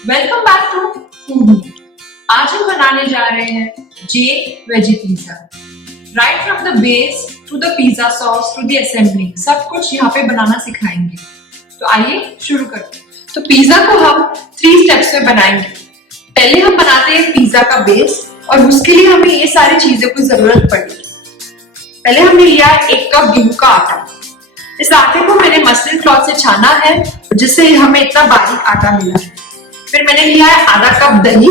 Welcome back to food. आज हम बनाने जा रहे हैं जे veggie pizza. Right from the base to the pizza sauce to the assembling, सब कुछ यहाँ पे बनाना सिखाएंगे। तो आइए शुरू करते हैं। तो पिज्जा को हम 3 स्टेप्स में बनाएंगे। पहले हम बनाते हैं पिज्जा का बेस और उसके लिए हमें ये सारी चीजों की जरूरत पड़ेगी। पहले हमने लिया है 1 कप गेहूं का आटा। इस आटे को मैंने मसलिन क्लॉथ से छाना है जिससे हमें इतना बारीक आटा मिला है। फिर मैंने लिया है आधा कप दही,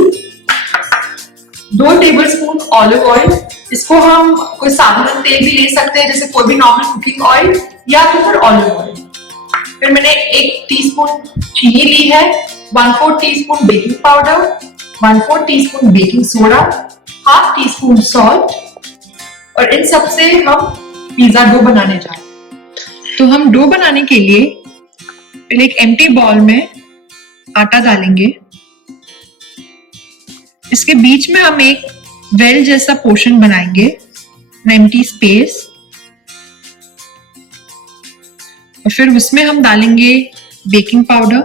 2 टेबलस्पून ऑलिव ऑयल। इसको हम कोई साधारण तेल भी ले सकते हैं, जैसे कोई भी नॉर्मल कुकिंग ऑयल या तो फिर ऑलिव ऑयल। फिर मैंने 1 टीस्पून चीनी ली है, 1/4 teaspoon baking powder, 1/4 teaspoon baking soda, ½ teaspoon salt, और इन सब से हम पिज्जा डो बनाने जा रहे हैं। तो हम डो बनाने के लिए पहले एक एम्प्टी बाउल में आटा डालेंगे। इसके बीच में हम एक वेल जैसा पोर्शन बनाएंगे, एम्प्टी स्पेस, और फिर उसमें हम डालेंगे baking powder,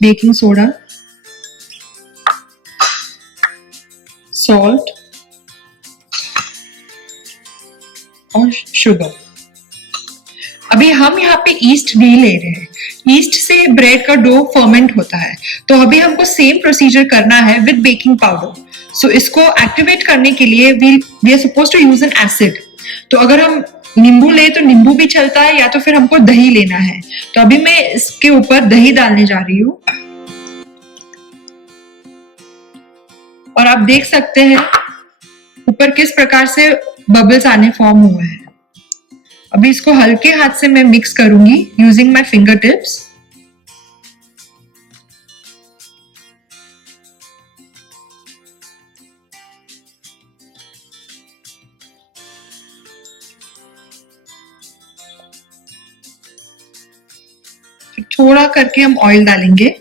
baking soda, salt और शुगर। अभी हम यहाँ पे ईस्ट नहीं ले रहे हैं। ईस्ट से ब्रेड का डो फर्मेंट होता है, तो अभी हमको सेम प्रोसीजर करना है विद बेकिंग पाउडर। सो इसको एक्टिवेट करने के लिए we are suppose to use an acid. तो अगर हम नींबू ले तो नींबू भी चलता है, या तो फिर हमको दही लेना है। तो अभी मैं इसके ऊपर दही डालने जा रही हूँ, और आप देख सकते हैं ऊपर किस प्रकार से बबल्स आने फॉर्म हुए हैं। अभी इसको हल्के हाथ से मैं मिक्स करूंगी यूजिंग माय फिंगर टिप्स। थोड़ा करके हम ऑयल डालेंगे।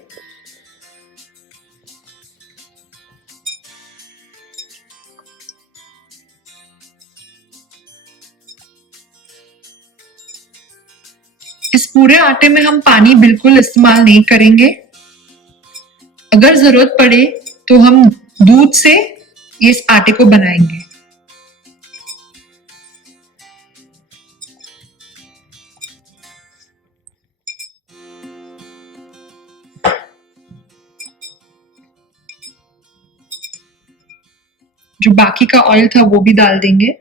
इस पूरे आटे में हम पानी बिल्कुल इस्तेमाल नहीं करेंगे। अगर जरूरत पड़े तो हम दूध से इस आटे को बनाएंगे। जो बाकी का ऑयल था वो भी डाल देंगे।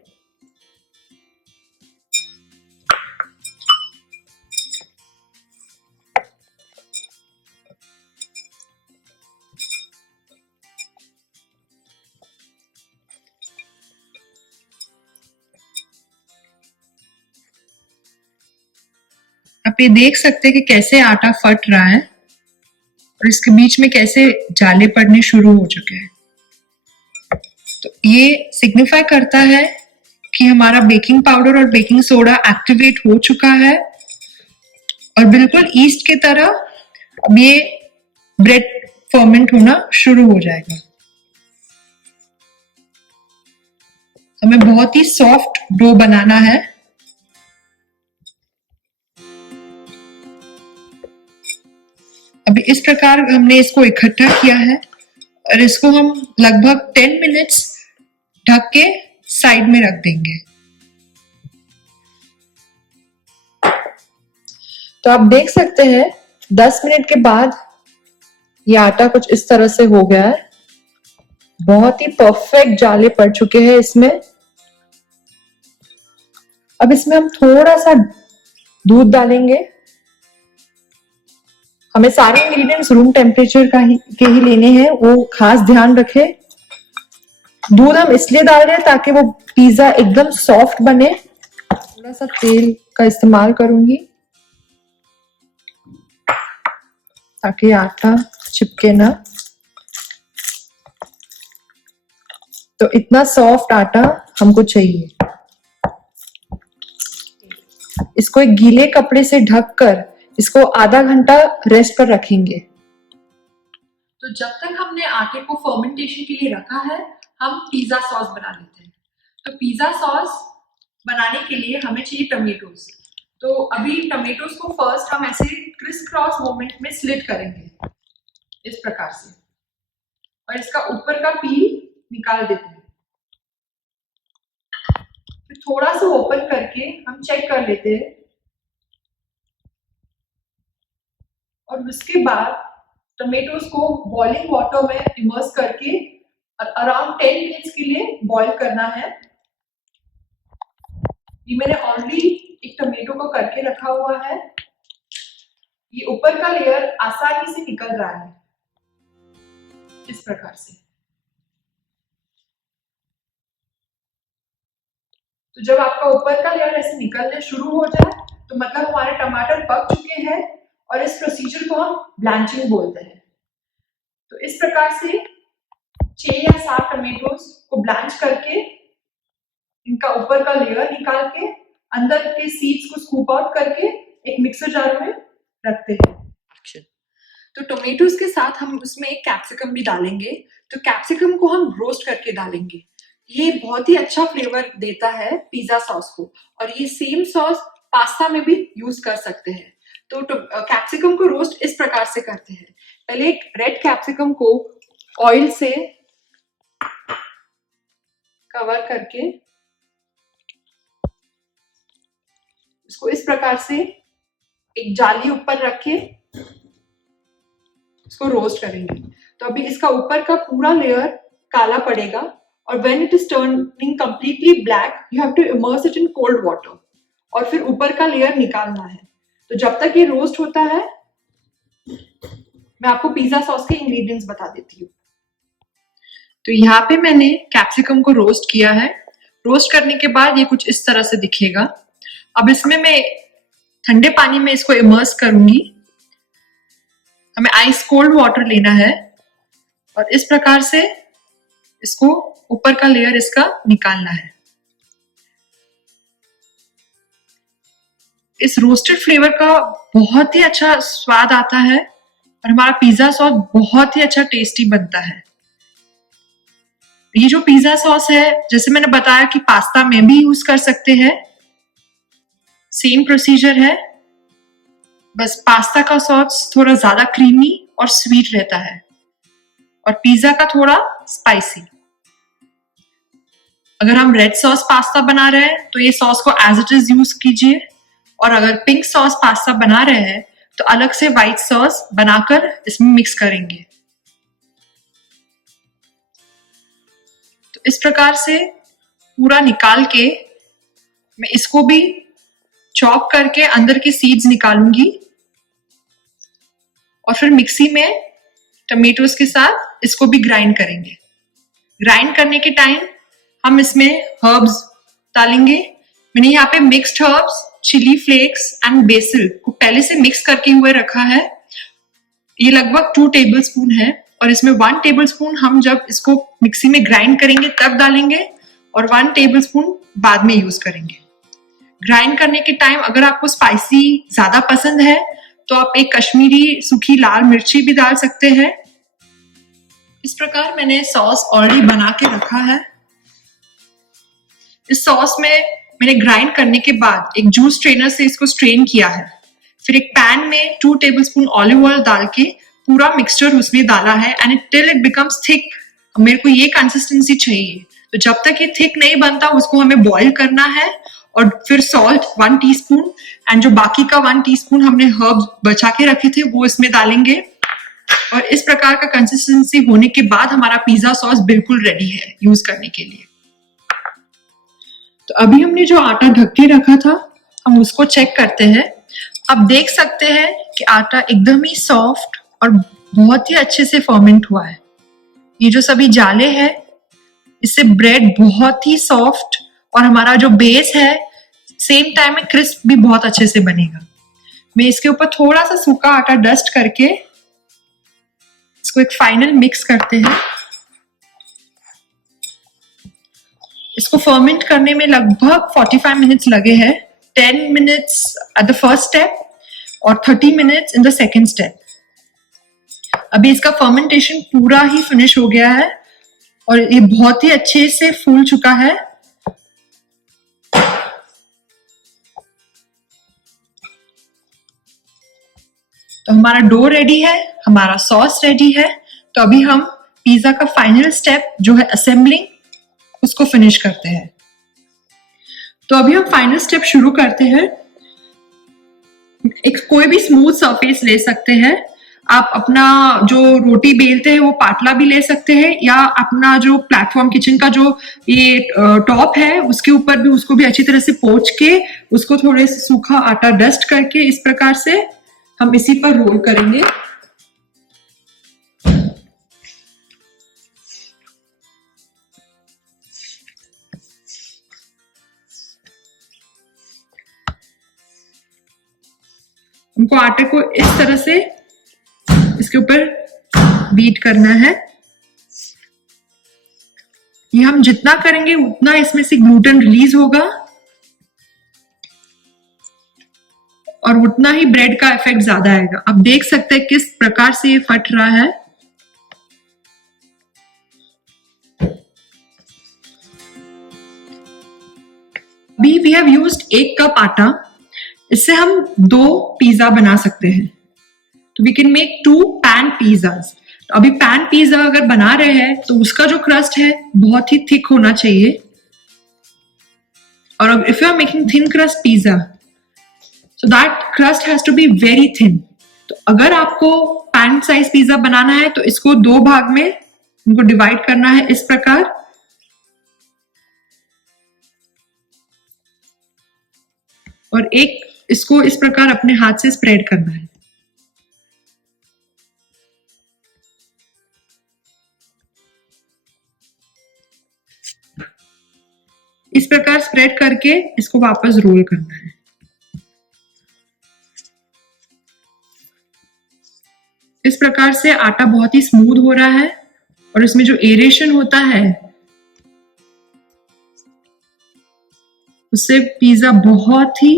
आप ये देख सकते हैं कि कैसे आटा फट रहा है और इसके बीच में कैसे जाले पड़ने शुरू हो चुके हैं। तो ये सिग्निफाई करता है कि हमारा बेकिंग पाउडर और बेकिंग सोडा एक्टिवेट हो चुका है, और बिल्कुल ईस्ट की तरह अब ये ब्रेड फर्मेंट होना शुरू हो जाएगा। हमें बहुत ही सॉफ्ट डो बनाना है। अभी इस प्रकार हमने इसको इकट्ठा किया है, और इसको हम लगभग 10 मिनट्स ढक के साइड में रख देंगे। तो आप देख सकते हैं 10 मिनट के बाद ये आटा कुछ इस तरह से हो गया है। बहुत ही परफेक्ट जाले पड़ चुके हैं इसमें। अब इसमें हम थोड़ा सा दूध डालेंगे। हमें सारे इंग्रेडिएंट्स रूम टेम्परेचर के ही लेने हैं, वो खास ध्यान रखें। दूध हम इसलिए डाल रहे हैं ताकि वो पिज्जा एकदम सॉफ्ट बने। थोड़ा सा तेल का इस्तेमाल करूंगी ताकि आटा चिपके ना। तो इतना सॉफ्ट आटा हमको चाहिए। इसको एक गीले कपड़े से ढककर इसको आधा घंटा रेस्ट पर रखेंगे। तो जब तक हमने आटे को फर्मेंटेशन के लिए रखा है, हम पिज्जा सॉस बना लेते हैं। तो पिज्जा सॉस बनाने के लिए हमें चाहिए टमेटोज। तो अभी टमेटोज को फर्स्ट हम ऐसे क्रिस क्रॉस मोमेंट में स्लिट करेंगे इस प्रकार से, और इसका ऊपर का पील निकाल देते हैं। फिर थोड़ा सा ओपन करके हम चेक कर लेते हैं, और उसके बाद टमेटोज को बॉइलिंग वाटर में इमर्स करके अराउंड 10 मिनट्स के लिए बॉईल करना है। ये मैंने ऑलरेडी एक टमेटो को करके रखा हुआ है। ये ऊपर का लेयर आसानी से निकल रहा है इस प्रकार से। तो जब आपका ऊपर का लेयर ऐसे निकलने शुरू हो जाए तो मतलब हमारे टमाटर पक चुके हैं, और इस प्रोसीजर को हम ब्लांचिंग बोलते हैं। तो इस प्रकार से 6 या 7 टमेटोज को ब्लांच करके इनका ऊपर का लेयर निकाल के अंदर के सीड्स को स्कूप आउट करके एक मिक्सर जार में रखते हैं। तो टोमेटोज के साथ हम उसमें एक कैप्सिकम भी डालेंगे। तो कैप्सिकम को हम रोस्ट करके डालेंगे। ये बहुत ही अच्छा फ्लेवर देता है पिज्जा सॉस को, और ये सेम सॉस पास्ता में भी यूज कर सकते हैं। तो कैप्सिकम को रोस्ट इस प्रकार से करते हैं। पहले एक रेड कैप्सिकम को ऑयल से कवर करके इसको इस प्रकार से एक जाली ऊपर रख के इसको रोस्ट करेंगे। तो अभी इसका ऊपर का पूरा लेयर काला पड़ेगा, और when it is turning completely black you have to immerse it in cold water, और फिर ऊपर का लेयर निकालना है। तो जब तक ये रोस्ट होता है मैं आपको पिज्जा सॉस के इंग्रेडिएंट्स बता देती हूँ। तो यहाँ पे मैंने कैप्सिकम को रोस्ट किया है। रोस्ट करने के बाद ये कुछ इस तरह से दिखेगा। अब इसमें मैं ठंडे पानी में इसको इमर्स करूंगी। हमें आइस कोल्ड वाटर लेना है, और इस प्रकार से इसको ऊपर का लेयर इसका निकालना है। इस रोस्टेड फ्लेवर का बहुत ही अच्छा स्वाद आता है, और हमारा पिज्जा सॉस बहुत ही अच्छा टेस्टी बनता है। ये जो पिज्जा सॉस है, जैसे मैंने बताया कि पास्ता में भी यूज कर सकते हैं, सेम प्रोसीजर है, बस पास्ता का सॉस थोड़ा ज्यादा क्रीमी और स्वीट रहता है, और पिज्जा का थोड़ा स्पाइसी। अगर हम रेड सॉस पास्ता बना रहे हैं तो ये सॉस को एज इट इज यूज कीजिए, और अगर पिंक सॉस पास्ता बना रहे हैं तो अलग से व्हाइट सॉस बनाकर इसमें मिक्स करेंगे। तो इस प्रकार से पूरा निकाल के मैं इसको भी चॉप करके अंदर के सीड्स निकालूंगी, और फिर मिक्सी में टमेटोज के साथ इसको भी ग्राइंड करेंगे। ग्राइंड करने के टाइम हम इसमें हर्ब्स डालेंगे। मैंने यहाँ पे mixed herbs, chilli flakes and basil को पहले से मिक्स करके हुए रखा है। ये लगभग 2 टेबलस्पून है, और इसमें 1 टेबलस्पून हम जब इसको मिक्सी में ग्राइंड करेंगे तब डालेंगे, और 1 टेबलस्पून बाद में यूज करेंगे। ग्राइंड करने के टाइम अगर आपको स्पाइसी ज्यादा पसंद है तो आप एक कश्मीरी सूखी लाल मिर्ची भी डाल सकते हैं। इस प्रकार मैंने सॉस ऑलरेडी बना के रखा है। इस सॉस में मैंने ग्राइंड करने के बाद एक जूस स्ट्रेनर से इसको स्ट्रेन किया है। फिर एक पैन में 2 टेबलस्पून ऑलिव ऑयल डाल के पूरा मिक्सचर उसमें डाला है, and till it becomes thick. मेरे को ये कंसिस्टेंसी चाहिए। तो जब तक ये थिक नहीं बनता उसको हमें बॉईल करना है, और फिर सॉल्ट 1 टीस्पून, एंड जो बाकी का 1 टीस्पून हमने हर्ब्स बचा के रखे थे वो इसमें डालेंगे। और इस प्रकार का कंसिस्टेंसी होने के बाद हमारा पिज्जा सॉस बिल्कुल रेडी है यूज करने के लिए। तो अभी हमने जो आटा ढक के रखा था हम उसको चेक करते हैं। आप देख सकते हैं कि आटा एकदम ही सॉफ्ट और बहुत ही अच्छे से फर्मेंट हुआ है। ये जो सभी जाले हैं इससे ब्रेड बहुत ही सॉफ्ट, और हमारा जो बेस है सेम टाइम में क्रिस्प भी बहुत अच्छे से बनेगा। मैं इसके ऊपर थोड़ा सा सूखा आटा डस्ट करके इसको एक फाइनल मिक्स करते हैं। इसको फर्मेंट करने में लगभग 45 मिनट्स लगे हैं। 10 minutes at the first step और 30 minutes in the second step. अभी इसका फर्मेंटेशन पूरा ही फिनिश हो गया है और ये बहुत ही अच्छे से फूल चुका है। तो हमारा डो रेडी है, हमारा सॉस रेडी है। तो अभी हम पिज्जा का फाइनल स्टेप जो है असेंबलिंग, उसको फिनिश करते हैं। तो अभी हम फाइनल स्टेप शुरू करते हैं। एक कोई भी स्मूथ सरफेस ले सकते हैं। आप अपना जो रोटी बेलते हैं वो पातला भी ले सकते हैं, या अपना जो प्लेटफॉर्म किचन का जो ये टॉप है उसके ऊपर भी उसको भी अच्छी तरह से पोंछ के उसको थोड़े से सूखा आटा डस्ट करके इस प्रकार से हम इसी पर रोल करेंगे। हमको आटे को इस तरह से इसके ऊपर बीट करना है। ये हम जितना करेंगे उतना इसमें से ग्लूटेन रिलीज होगा और उतना ही ब्रेड का इफेक्ट ज्यादा आएगा। आप देख सकते हैं किस प्रकार से ये फट रहा है। अभी वी हैव यूज्ड 1 कप आटा। इससे हम 2 पिज्जा बना सकते हैं। तो we can make 2 pan pizzas. तो अभी पैन पिज्जा अगर बना रहे हैं तो उसका जो क्रस्ट है बहुत ही थिक होना चाहिए। और if you are making thin crust pizza, so that crust has to be very thin. तो अगर आपको पैन साइज पिज्जा बनाना है तो इसको 2 भाग में इनको डिवाइड करना है इस प्रकार। और एक इसको इस प्रकार अपने हाथ से स्प्रेड करना है। इस प्रकार स्प्रेड करके इसको वापस रोल करना है। इस प्रकार से आटा बहुत ही स्मूथ हो रहा है और इसमें जो एरेशन होता है उससे पिज्जा बहुत ही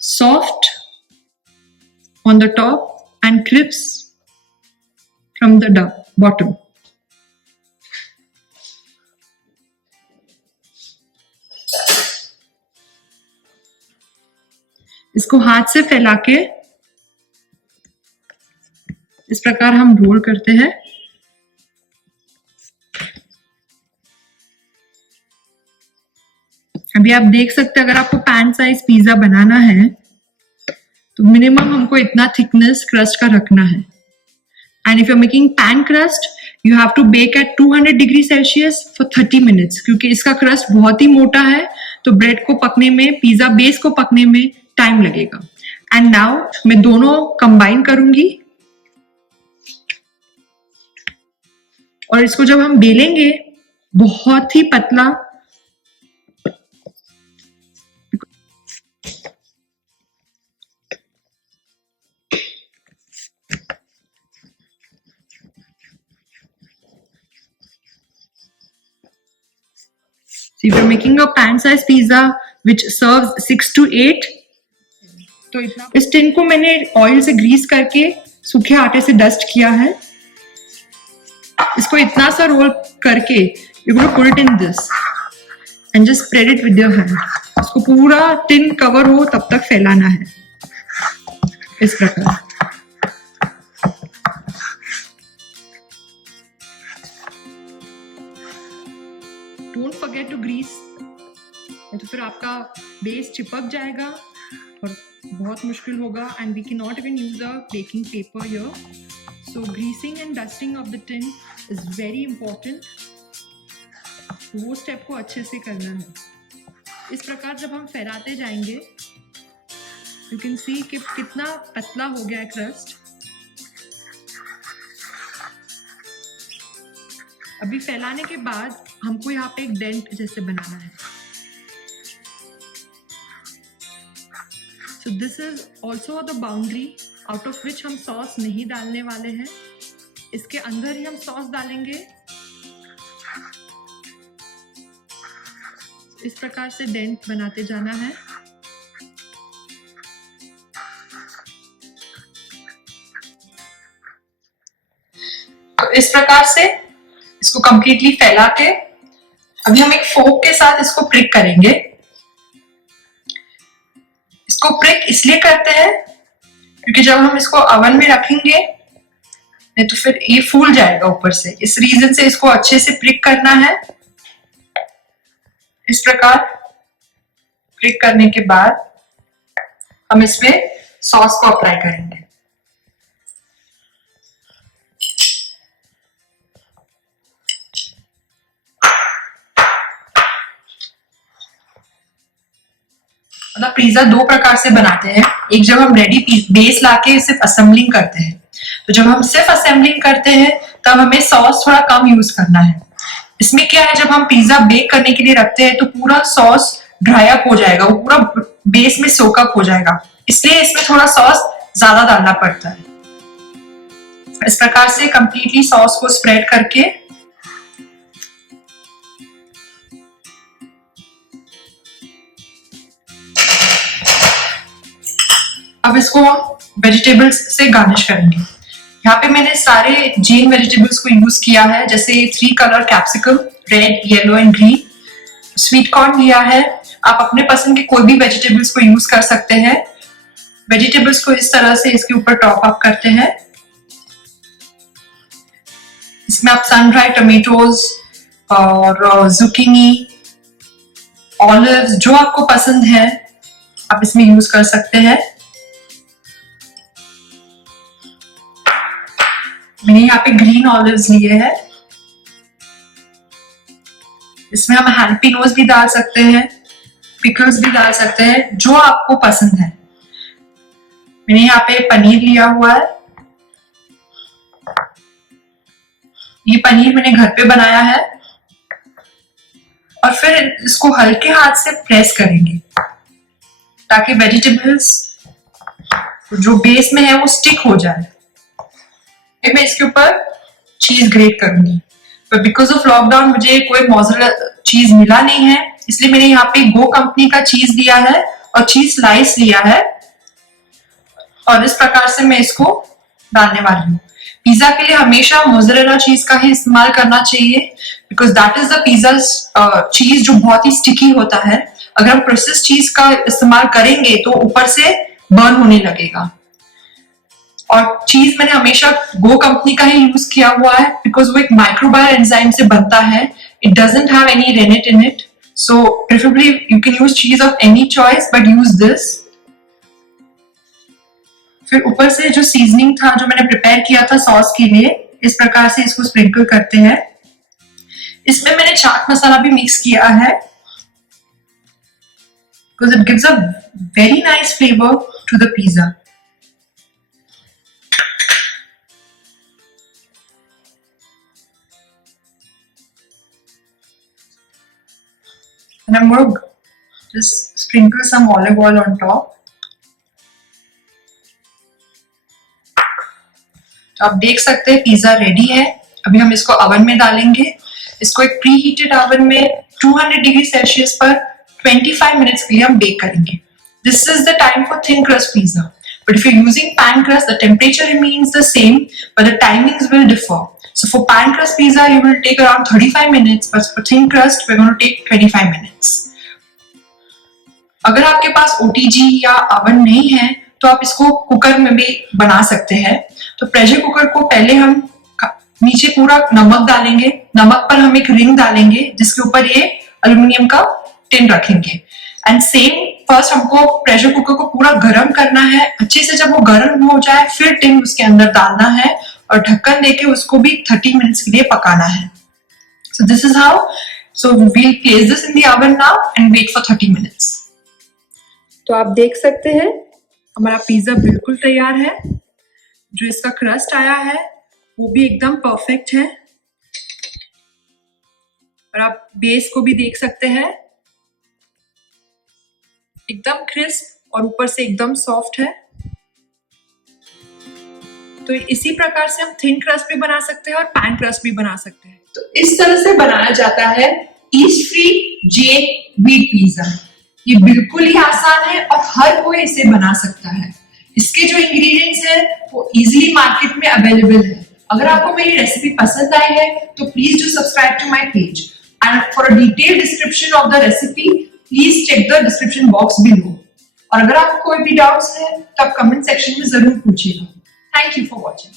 soft on the top and crisp from the bottom. इसको हाथ से फैला के इस प्रकार हम रोल करते हैं। अभी आप देख सकते हैं अगर आपको पैन साइज पिज्जा बनाना है तो मिनिमम हमको इतना थिकनेस क्रस्ट का रखना है। And if you are making pan crust you have to bake at 200 degree Celsius for 30 minutes, क्योंकि इसका क्रस्ट बहुत ही मोटा है तो ब्रेड को पकने में, पिज्जा बेस को पकने में टाइम लगेगा। एंड नाउ मैं दोनों कंबाइन करूंगी और इसको जब हम बेलेंगे बहुत ही पतला if you're making a pan size pizza which serves 6 to 8, तो इस टिन को मैंने ऑयल से ग्रीस करके सूखे आटे से डस्ट किया है। इसको इतना सा रोल करके you gonna put it in this and just spread it with your hand. इसको पूरा टिन कवर हो तब तक फैलाना है इस प्रकार। डोंट फॉरगेट टू ग्रीस, तो फिर आपका बेस चिपक जाएगा और बहुत मुश्किल होगा। And we can not even use a baking paper here. So greasing and dusting of the tin is very important. वो स्टेप को अच्छे से करना है। इस प्रकार जब हम फैलाते जाएंगे यू कैन सी कि कितना पतला हो गया है क्रस्ट। अभी फैलाने के बाद हमको यहाँ पे एक डेंट जैसे बनाना है। So this is also the boundary out of which हम सॉस नहीं डालने वाले हैं। इसके अंदर ही हम सॉस डालेंगे। इस प्रकार से डेंट बनाते जाना है। तो इस प्रकार से इसको कंप्लीटली फैला के अभी हम एक फोक के साथ इसको प्रिक करेंगे। इसको प्रिक इसलिए करते हैं क्योंकि जब हम इसको ओवन में रखेंगे नहीं तो फिर ये फूल जाएगा ऊपर से। इस रीजन से इसको अच्छे से प्रिक करना है। इस प्रकार प्रिक करने के बाद हम इसमें सॉस को अप्लाई करेंगे। मतलब पिज्जा दो प्रकार से बनाते हैं। एक जब हम रेडी बेस लाके सिर्फ असेंबलिंग करते हैं, तो जब हम सिर्फ असेंबलिंग करते हैं तब हमें सॉस थोड़ा कम यूज करना है। इसमें क्या है, जब हम पिज्जा बेक करने के लिए रखते हैं तो पूरा सॉस ड्राई अप हो जाएगा, वो पूरा बेस में सोक अप हो जाएगा, इसलिए इसमें थोड़ा सॉस ज्यादा डालना पड़ता है। इस प्रकार से कंप्लीटली सॉस को स्प्रेड करके अब इसको हम वेजिटेबल्स से गार्निश करेंगे। यहाँ पे मैंने सारे जैन वेजिटेबल्स को यूज किया है, जैसे 3 colour capsicum, red, yellow and green. Sweet corn लिया है। आप अपने पसंद के कोई भी वेजिटेबल्स को यूज कर सकते हैं। वेजिटेबल्स को इस तरह से इसके ऊपर टॉप अप करते हैं। इसमें आप सन ड्राई टमेटोज और जुकीनी, ऑलिव्स, जो आपको पसंद है आप इसमें यूज कर सकते हैं। मैंने यहाँ पे ग्रीन ऑलिव्स लिए हैं। इसमें हम हैलपिनोज भी डाल सकते हैं, पिकल्स भी डाल सकते हैं, जो आपको पसंद है। मैंने यहाँ पे पनीर लिया हुआ है। ये पनीर मैंने घर पे बनाया है और फिर इसको हल्के हाथ से प्रेस करेंगे ताकि वेजिटेबल्स जो बेस में है वो स्टिक हो जाए। मैं इसके ऊपर चीज ग्रेट करूंगी, पर बिकॉज ऑफ लॉकडाउन मुझे कोई मोज़रेला चीज मिला नहीं है, इसलिए मैंने यहाँ पे गो कंपनी का चीज लिया है और चीज स्लाइस लिया है और इस प्रकार से मैं इसको डालने वाली हूँ। पिज्जा के लिए हमेशा मोज़रेला चीज का ही इस्तेमाल करना चाहिए, because that is the pizza चीज जो बहुत ही स्टिकी होता है। अगर हम प्रोसेस चीज का इस्तेमाल करेंगे तो ऊपर से बर्न होने लगेगा। और चीज मैंने हमेशा गो कंपनी का ही यूज किया हुआ है, बिकॉज वो एक माइक्रोबायल एंजाइम से बनता है। It doesn't have any rennet in it, so preferably you can use cheese of any choice but use this. फिर ऊपर से जो सीजनिंग था जो मैंने प्रिपेयर किया था सॉस के लिए, इस प्रकार से इसको स्प्रिंकल करते हैं। इसमें मैंने चाट मसाला भी मिक्स किया है because it gives a very nice flavour to the pizza. And I'm going to just sprinkle some olive oil on top. तो आप देख सकते हैं पिज्जा रेडी है। अभी हम इसको ओवन में डालेंगे। इसको एक प्री हीटेड ओवन में 200 डिग्री सेल्सियस पर 25 मिनट्स के लिए हम बेक करेंगे। This is the time for thin crust pizza. But if you're using pan crust, the temperature remains the same, but the timings will differ. So for pan crust pizza, you will take around 35 minutes, but for thin crust, we're going to take 25 minutes. अगर आपके पास OTG या oven नहीं है तो आप इसको cooker में भी बना सकते हैं। तो प्रेशर कुकर को पहले हम नीचे पूरा नमक डालेंगे। नमक पर हम एक रिंग डालेंगे जिसके ऊपर ये एल्युमिनियम का टिन रखेंगे। एंड सेम फर्स्ट हमको प्रेशर कुकर को पूरा गर्म करना है। अच्छे से जब वो गर्म हो जाए फिर टिन उसके अंदर डालना है और ढक्कन देके उसको भी 30 मिनट्स के लिए पकाना है। So this is how. So we'll place this in the oven now and wait for 30 minutes. तो आप देख सकते हैं हमारा पिज्जा बिल्कुल तैयार है। जो इसका क्रस्ट आया है वो भी एकदम परफेक्ट है और आप बेस को भी देख सकते हैं, एकदम क्रिस्प और ऊपर से एकदम सॉफ्ट है। तो इसी प्रकार से हम थिन क्रस्ट भी बना सकते हैं और पैन क्रस्ट भी बना सकते हैं। तो इस तरह से बनाया जाता है east free Jain wheat pizza. ये बिल्कुल ही आसान है और हर कोई इसे बना सकता है। इसके जो इंग्रेडिएंट्स है वो इजीली मार्केट में अवेलेबल है। अगर आपको मेरी रेसिपी पसंद आई है तो please do subscribe to my page and for a detailed description of the recipe please check the description box below. और अगर आपको कोई भी डाउट्स है तो आप कमेंट सेक्शन में जरूर पूछिएगा। Thank you for watching.